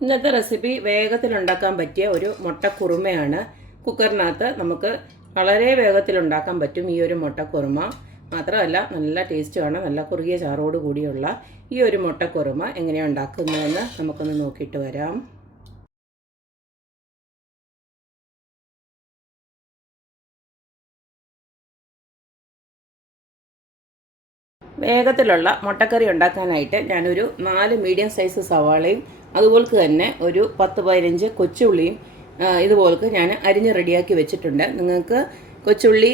ഇന്നത്തെ റെസിപ്പി വേഗത്തിൽ ഉണ്ടാക്കാൻ പറ്റിയ ഒരു മുട്ടക്കുറുമയാണ്. കുക്കറിനകത്ത് നമുക്ക് വളരെ വേഗത്തിൽ ഉണ്ടാക്കാൻ പറ്റും ഈ ഒരു മുട്ടക്കുറുമ. മാത്രമല്ല നല്ല ടേസ്റ്റുമാണ് നല്ല കുറുകിയ ചാറോട് കൂടിയുള്ള ഈ ഒരു മുട്ടക്കുറുമ എങ്ങനെയാണ് ഉണ്ടാക്കുന്നതെന്ന് നമുക്കൊന്ന് നോക്കിയിട്ട് വരാം. വേഗത്തിലുള്ള മുട്ടക്കറി ഉണ്ടാക്കാനായിട്ട് ഞാനൊരു നാല് മീഡിയം സൈസ് സവാളയും അതുപോലെ തന്നെ ഒരു പത്ത് പതിനഞ്ച് കൊച്ചുള്ളിയും ഇതുപോലെ ഞാൻ അരിഞ്ഞ് റെഡിയാക്കി വെച്ചിട്ടുണ്ട്. നിങ്ങൾക്ക് കൊച്ചുള്ളി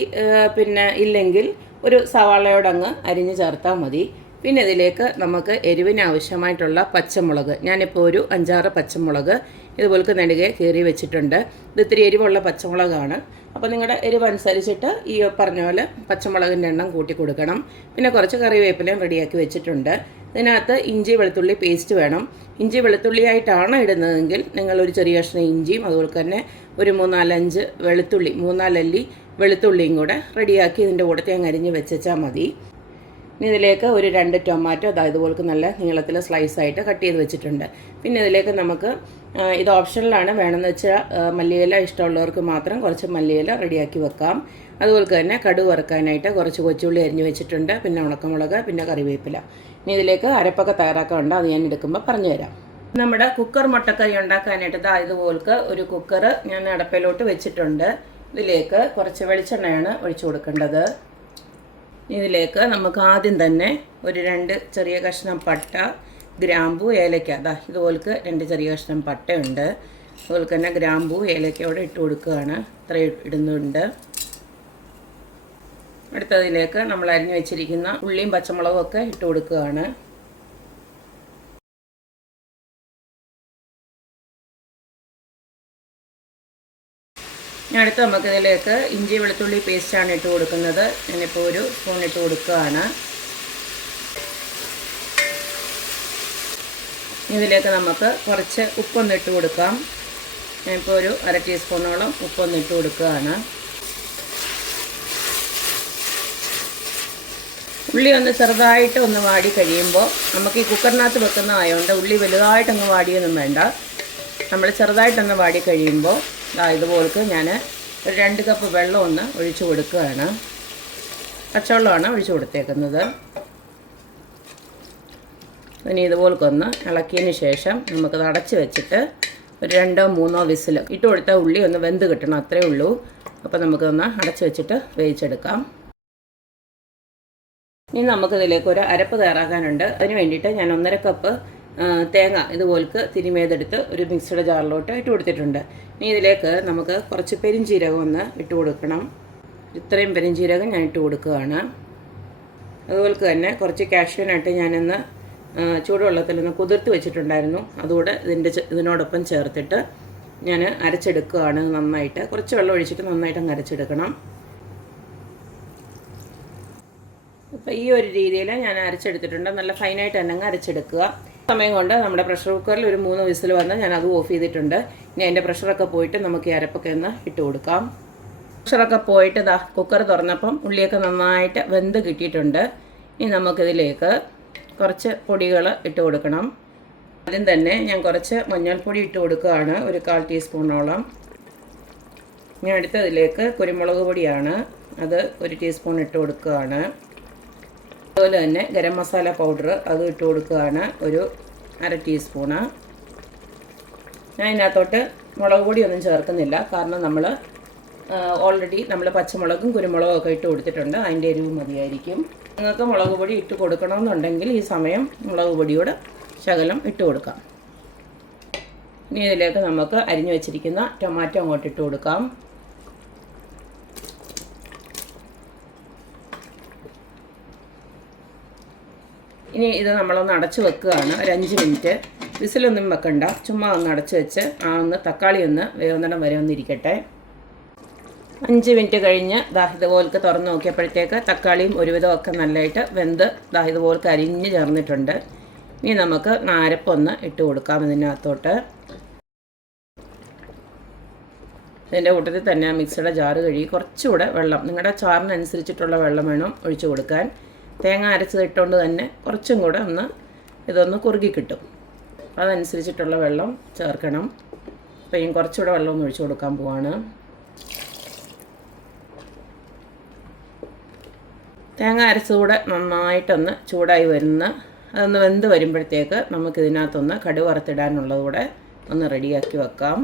പിന്നെ ഇല്ലെങ്കിൽ ഒരു സവാളയോടങ്ങ് അരിഞ്ഞ് ചേർത്താൽ മതി. പിന്നെ ഇതിലേക്ക് നമുക്ക് എരിവിന് ആവശ്യമായിട്ടുള്ള പച്ചമുളക് ഞാനിപ്പോൾ ഒരു അഞ്ചാറ് പച്ചമുളക് ഇതുപോലെ നെടുകെ കീറി വെച്ചിട്ടുണ്ട്. ഇത് ഇത്തിരി എരിവുള്ള പച്ചമുളകാണ്. അപ്പോൾ നിങ്ങളുടെ എരിവ് അനുസരിച്ചിട്ട് ഈ പറഞ്ഞ പോലെ പച്ചമുളകിന്റെ എണ്ണം കൂട്ടി കൊടുക്കണം. പിന്നെ കുറച്ച് കറിവേപ്പിലയും റെഡിയാക്കി വെച്ചിട്ടുണ്ട്. ഇതിനകത്ത് ഇഞ്ചി വെളുത്തുള്ളി പേസ്റ്റ് വേണം. ഇഞ്ചി വെളുത്തുള്ളിയായിട്ടാണ് ഇടുന്നതെങ്കിൽ നിങ്ങൾ ഒരു ചെറിയ കഷ്ണം ഇഞ്ചിയും അതുപോലെ തന്നെ ഒരു മൂന്നാലഞ്ച് വെളുത്തുള്ളി മൂന്നാലല്ലി വെളുത്തുള്ളിയും കൂടെ റെഡിയാക്കി ഇതിന്റെ കൂടെ തേങ്ങ അരിഞ്ഞ് വെച്ചാൽ മതി. ഇനി ഇതിലേക്ക് ഒരു രണ്ട് ടൊമാറ്റോ അതായത് ഇതുപോലെ നല്ല നീളത്തിൽ സ്ലൈസ് ആയിട്ട് കട്ട് ചെയ്ത് വെച്ചിട്ടുണ്ട്. പിന്നെ ഇതിലേക്ക് നമുക്ക് ഇത് ഓപ്ഷനിലാണ് വേണമെന്ന് വെച്ചാൽ മല്ലിയില ഇഷ്ടമുള്ളവർക്ക് മാത്രം കുറച്ച് മല്ലിയില റെഡിയാക്കി വെക്കാം. അതുപോലെ തന്നെ കടുക് വറുക്കാനായിട്ട് കുറച്ച് കൊച്ചുള്ളി അരിഞ്ഞ് വെച്ചിട്ടുണ്ട്. പിന്നെ ഉണക്കമുളക് പിന്നെ കറിവേപ്പില. ഇനി ഇതിലേക്ക് അരപ്പൊക്കെ തയ്യാറാക്കാറുണ്ട് അത് ഞാൻ എടുക്കുമ്പോൾ പറഞ്ഞു തരാം. നമ്മുടെ കുക്കർ മുട്ടക്കറി ഉണ്ടാക്കാനായിട്ട് ഇതാ ഇതുപോലക്ക് ഒരു കുക്കർ ഞാൻ അടപ്പയിലോട്ട് വെച്ചിട്ടുണ്ട്. ഇതിലേക്ക് കുറച്ച് വെളിച്ചെണ്ണയാണ് ഒഴിച്ചു കൊടുക്കേണ്ടത്. ഇതിലേക്ക് നമുക്ക് ആദ്യം തന്നെ ഒരു രണ്ട് ചെറിയ കഷ്ണം പട്ട ഗ്രാമ്പു ഏലക്ക. അതാ ഇതുപോലെക്ക് രണ്ട് ചെറിയ കഷ്ണം പട്ടയുണ്ട്. അതുപോലെ തന്നെ ഗ്രാമ്പു ഏലക്കയോടെ ഇട്ട് കൊടുക്കുകയാണ്. ഇത്ര ഇടുന്നുണ്ട്. അടുത്തതിലേക്ക് നമ്മൾ അരിഞ്ഞു വെച്ചിരിക്കുന്ന ഉള്ളിയും പച്ചമുളകും ഒക്കെ ഇട്ട് കൊടുക്കുകയാണ്. ഇനി അടുത്ത് നമുക്കിതിലേക്ക് ഇഞ്ചി വെളുത്തുള്ളി പേസ്റ്റാണ് ഇട്ട് കൊടുക്കുന്നത്. ഞാനിപ്പോൾ ഒരു സ്പൂൺ ഇട്ട് കൊടുക്കുകയാണ്. ഇതിലേക്ക് നമുക്ക് കുറച്ച് ഉപ്പൊന്ന് ഇട്ട് കൊടുക്കാം. ഞാനിപ്പോൾ ഒരു അര ടീസ്പൂണോളം ഉപ്പൊന്ന് ഇട്ട് കൊടുക്കുകയാണ്. ഉള്ളി ഒന്ന് ചെറുതായിട്ട് ഒന്ന് വാടി കഴിയുമ്പോൾ നമുക്ക് ഈ കുക്കറിനകത്ത് വെക്കുന്ന ആയതുകൊണ്ട് ഉള്ളി വലുതായിട്ടൊന്ന് വാടിയൊന്നും വേണ്ട. നമ്മൾ ചെറുതായിട്ടൊന്ന് വാടി കഴിയുമ്പോൾ ഇതുപോലക്ക് ഞാൻ ഒരു രണ്ട് കപ്പ് വെള്ളം ഒന്ന് ഒഴിച്ച് കൊടുക്കുകയാണ്. പച്ചവെള്ളമാണ് ഒഴിച്ച് കൊടുത്തേക്കുന്നത്. ഇനി ഇതുപോലെക്കൊന്ന് ഇളക്കിയതിന് ശേഷം നമുക്കത് അടച്ച് വെച്ചിട്ട് ഒരു രണ്ടോ മൂന്നോ വിസിൽ ഇട്ട് കൊടുത്താൽ ഉള്ളി ഒന്ന് വെന്ത് കിട്ടണം അത്രേ ഉള്ളൂ. അപ്പോൾ നമുക്കൊന്ന് അടച്ച് വെച്ചിട്ട് വേവിച്ചെടുക്കാം. ഇനി നമുക്കിതിലേക്ക് ഒരു അരപ്പ് തയ്യാറാക്കാനുണ്ട്. അതിന് വേണ്ടിയിട്ട് ഞാൻ ഒന്നര കപ്പ് തേങ്ങ ഇതുപോലക്ക് തിരുമേതെടുത്ത് ഒരു മിക്സിയുടെ ജാറിലോട്ട് ഇട്ട് കൊടുത്തിട്ടുണ്ട്. ഇനി ഇതിലേക്ക് നമുക്ക് കുറച്ച് പെരിഞ്ചീരകം ഒന്ന് ഇട്ട് കൊടുക്കണം. ഇത്രയും പെരിഞ്ചീരകം ഞാൻ ഇട്ട് കൊടുക്കുകയാണ്. അതുപോലെ തന്നെ കുറച്ച് കാഷ്യൂനായിട്ട് ഞാനിന്ന് ചൂടുവെള്ളത്തിൽ ഒന്ന് കുതിർത്ത് വെച്ചിട്ടുണ്ടായിരുന്നു. അതുകൂടെ ഇതിന്റെ ഇതിനോടൊപ്പം ചേർത്തിട്ട് ഞാൻ അരച്ചെടുക്കുകയാണ് നന്നായിട്ട്. കുറച്ച് വെള്ളം ഒഴിച്ചിട്ട് നന്നായിട്ട് അരച്ചെടുക്കണം. അപ്പോൾ ഈ ഒരു രീതിയിൽ ഞാൻ അരച്ചെടുത്തിട്ടുണ്ട്. നല്ല ഫൈനായിട്ട് തന്നെ അങ്ങ് അരച്ചെടുക്കുക. സമയം കൊണ്ട് നമ്മുടെ പ്രഷർ കുക്കറിൽ ഒരു മൂന്ന് വിസിൽ വന്ന് ഞാൻ അത് ഓഫ് ചെയ്തിട്ടുണ്ട്. ഇനി അതിന്റെ പ്രഷറൊക്കെ പോയിട്ട് നമുക്ക് ഈ അരപ്പൊക്കെ ഒന്ന് ഇട്ട് കൊടുക്കാം. പ്രഷറൊക്കെ പോയിട്ട് ഇതാ കുക്കർ തുറന്നപ്പം ഉള്ളിയൊക്കെ നന്നായിട്ട് വെന്ത് കിട്ടിയിട്ടുണ്ട്. ഇനി നമുക്കിതിലേക്ക് കുറച്ച് പൊടികൾ ഇട്ട് കൊടുക്കണം. ആദ്യം തന്നെ ഞാൻ കുറച്ച് മഞ്ഞൾപ്പൊടി ഇട്ട് കൊടുക്കുകയാണ് ഒരു കാൽ ടീസ്പൂണോളം. ഞാൻ അടുത്തതിലേക്ക് കുരുമുളക് പൊടിയാണ്. അത് ഒരു ടീസ്പൂൺ ഇട്ട് കൊടുക്കുകയാണ്. അതുപോലെ തന്നെ ഗരം മസാല പൗഡർ അത് ഇട്ട് കൊടുക്കുകയാണ്. ഒരു അര ടീസ്പൂണ്. ഞാൻ ഇതിനകത്തോട്ട് മുളക് പൊടിയൊന്നും ചേർക്കുന്നില്ല. കാരണം നമ്മൾ ഓൾറെഡി നമ്മൾ പച്ചമുളകും കുരുമുളകും ഒക്കെ ഇട്ട് കൊടുത്തിട്ടുണ്ട്. അതിന്റെ എരിവ് മതിയായിരിക്കും. നിങ്ങൾക്ക് മുളക് പൊടി ഇട്ട് കൊടുക്കണമെന്നുണ്ടെങ്കിൽ ഈ സമയം മുളക് പൊടിയോട് ശകലം ഇട്ട് കൊടുക്കാം. ഇനി ഇതിലേക്ക് നമുക്ക് അരിഞ്ഞു വെച്ചിരിക്കുന്ന ടൊമാറ്റോ അങ്ങോട്ട് ഇട്ട് കൊടുക്കാം. ഇനി ഇത് നമ്മളൊന്ന് അടച്ചു വെക്കുകയാണ്. ഒരു അഞ്ച് മിനിറ്റ്. വിസിലൊന്നും വെക്കണ്ട. ചുമ്മാ ഒന്ന് അടച്ചു വെച്ച് ആ ഒന്ന് തക്കാളി ഒന്ന് വേവുന്നിടം വരെ ഒന്ന് ഇരിക്കട്ടെ. അഞ്ച് മിനിറ്റ് കഴിഞ്ഞ് ദാ ഇതുപോലക്ക് തുറന്ന് നോക്കിയപ്പോഴത്തേക്ക് തക്കാളിയും ഒരുവിധം ഒക്കെ നല്ലതായിട്ട് വെന്ത് ദാ ഇതുപോലക്ക് അരിഞ്ഞ് ചേർന്നിട്ടുണ്ട്. ഇനി നമുക്ക് നാരപ്പൊന്ന് ഇട്ട് കൊടുക്കാം ഇതിനകത്തോട്ട്. ഇതിന്റെ കൂട്ടത്തിൽ തന്നെ മിക്സിയുടെ ജാറ് കഴുകി കുറച്ചുകൂടെ വെള്ളം നിങ്ങളുടെ ചാറിനനുസരിച്ചിട്ടുള്ള വെള്ളം വേണം ഒഴിച്ചു കൊടുക്കാൻ. തേങ്ങ അരച്ചത് ഇട്ടുകൊണ്ട് തന്നെ കുറച്ചും കൂടെ ഒന്ന് ഇതൊന്ന് കുറുകി കിട്ടും. അതനുസരിച്ചിട്ടുള്ള വെള്ളം ചേർക്കണം. അപ്പോൾ ഞാൻ കുറച്ചുകൂടെ വെള്ളം ഒന്ന് ഒഴിച്ചു കൊടുക്കാൻ പോവാണ്. തേങ്ങ അരച്ചുകൂടെ നന്നായിട്ടൊന്ന് ചൂടായി വരുന്ന അതൊന്ന് വെന്ത് വരുമ്പോഴത്തേക്ക് നമുക്കിതിനകത്തൊന്ന് കടുക് വറുത്തിടാനുള്ളതുകൂടെ ഒന്ന് റെഡിയാക്കി വെക്കാം.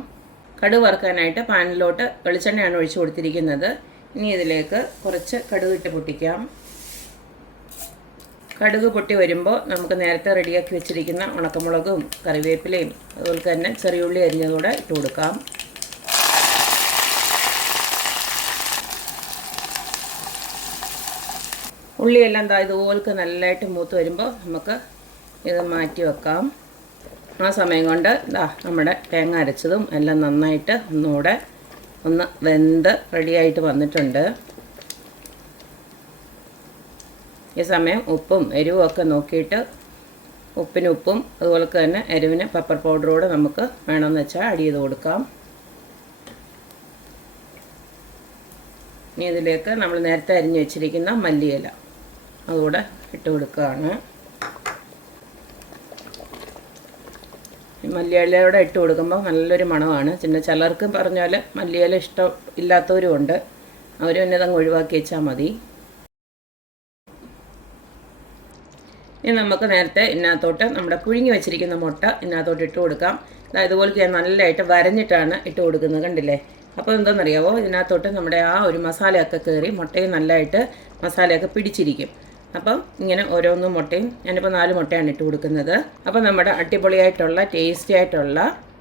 കടുക് വറുക്കാനായിട്ട് പാനിലോട്ട് വെളിച്ചെണ്ണയാണ് ഒഴിച്ചു കൊടുത്തിരിക്കുന്നത്. ഇനി ഇതിലേക്ക് കുറച്ച് കടുക് പൊട്ടിക്കാം. കടുക് പൊട്ടി വരുമ്പോൾ നമുക്ക് നേരത്തെ റെഡിയാക്കി വെച്ചിരിക്കുന്ന ഉണക്കമുളകും കറിവേപ്പിലയും അതുപോലെ തന്നെ ചെറിയുള്ളി അരിഞ്ഞതൂടെ ഇട്ട് കൊടുക്കാം. ഉള്ളിയെല്ലാം ദാ ഇതുപോലൊക്കെ നല്ലതായിട്ട് മൂത്ത് വരുമ്പോൾ നമുക്ക് ഇത് മാറ്റി വെക്കാം. ആ സമയം കൊണ്ട് ദാ നമ്മുടെ തേങ്ങ അരച്ചതും എല്ലാം നന്നായിട്ട് ഒന്നുകൂടെ ഒന്ന് വെന്ത് റെഡിയായിട്ട് വന്നിട്ടുണ്ട്. ഈ സമയം ഉപ്പും എരിവും ഒക്കെ നോക്കിയിട്ട് ഉപ്പിന് ഉപ്പും അതുപോലെ തന്നെ എരിവിന് പെപ്പർ പൗഡറോട് നമുക്ക് വേണമെന്ന് വെച്ചാൽ ആഡ് ചെയ്ത് കൊടുക്കാം. ഇനി ഇതിലേക്ക് നമ്മൾ നേരത്തെ അരിഞ്ഞു വെച്ചിരിക്കുന്ന മല്ലിയില അതുകൂടെ ഇട്ട് കൊടുക്കുകയാണ്. മല്ലിയിലയോടെ ഇട്ട് കൊടുക്കുമ്പോൾ നല്ലൊരു മണമാണ്. പിന്നെ ചിലർക്ക് പറഞ്ഞാൽ മല്ലിയില ഇഷ്ടം ഇല്ലാത്തവരും ഉണ്ട്. അവർ തന്നെ അതങ്ങ് ഒഴിവാക്കി വെച്ചാൽ മതി. ഇനി നമുക്ക് നേരത്തെ ഇതിനകത്തോട്ട് നമ്മുടെ പുഴുങ്ങി വെച്ചിരിക്കുന്ന മുട്ട ഇതിനകത്തോട്ട് ഇട്ട് കൊടുക്കാം. ഇതുപോലെ ഞാൻ നല്ലതായിട്ട് വരഞ്ഞിട്ടാണ് ഇട്ട് കൊടുക്കുന്നത് കണ്ടില്ലേ? അപ്പോൾ എന്താണെന്നറിയാവോ? ഇതിനകത്തോട്ട് നമ്മുടെ ആ ഒരു മസാലയൊക്കെ കയറി മുട്ടയും നല്ലതായിട്ട് മസാലയൊക്കെ പിടിച്ചിരിക്കും. അപ്പം ഇങ്ങനെ ഓരോന്നും മുട്ടയും ഞാനിപ്പോൾ നാല് മുട്ടയാണ് ഇട്ട് കൊടുക്കുന്നത്. അപ്പോൾ നമ്മുടെ അടിപൊളിയായിട്ടുള്ള ടേസ്റ്റി ആയിട്ടുള്ള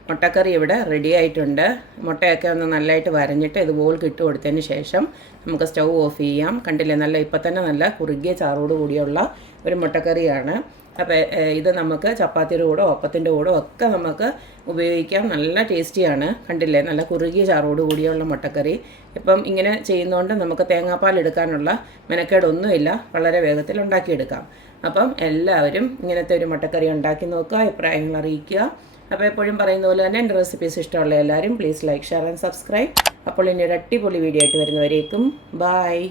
മുട്ടക്കറി ഇവിടെ റെഡി ആയിട്ടുണ്ട്. മുട്ടയൊക്കെ ഒന്ന് നല്ലതായിട്ട് വരഞ്ഞിട്ട് ഇതുപോലെ ഇട്ട് കൊടുത്തതിന് ശേഷം നമുക്ക് സ്റ്റൗ ഓഫ് ചെയ്യാം. കണ്ടില്ലേ? നല്ല ഇപ്പം തന്നെ നല്ല കുറുകിയ ചാറോട് കൂടിയുള്ള ഒരു മുട്ടക്കറിയാണ്. അപ്പോൾ ഇത് നമുക്ക് ചപ്പാത്തിയുടെ കൂടെ ഒപ്പത്തിന്റെ കൂടെ ഒക്കെ നമുക്ക് ഉപയോഗിക്കാം. നല്ല ടേസ്റ്റിയാണ്. കണ്ടില്ലേ? നല്ല കുറുകിയ ചാറോട് കൂടിയുള്ള മുട്ടക്കറി. ഇപ്പം ഇങ്ങനെ ചെയ്യുന്നതുകൊണ്ട് നമുക്ക് തേങ്ങാപ്പാൽ എടുക്കാനുള്ള മെനക്കേടൊന്നുമില്ല. വളരെ വേഗത്തിൽ ഉണ്ടാക്കിയെടുക്കാം. അപ്പം എല്ലാവരും ഇങ്ങനത്തെ ഒരു മുട്ടക്കറി ഉണ്ടാക്കി നോക്കുക അഭിപ്രായങ്ങൾ അറിയിക്കുക. അപ്പോൾ എപ്പോഴും പറയുന്ന പോലെ തന്നെ എന്റെ റെസിപ്പീസ് ഇഷ്ടമുള്ള എല്ലാവരും please like share and subscribe അപ്പോൾ ഇനി ഒരു അടിപൊളി വീഡിയോ ആയിട്ട് വരുന്നവരേക്കും ബായ്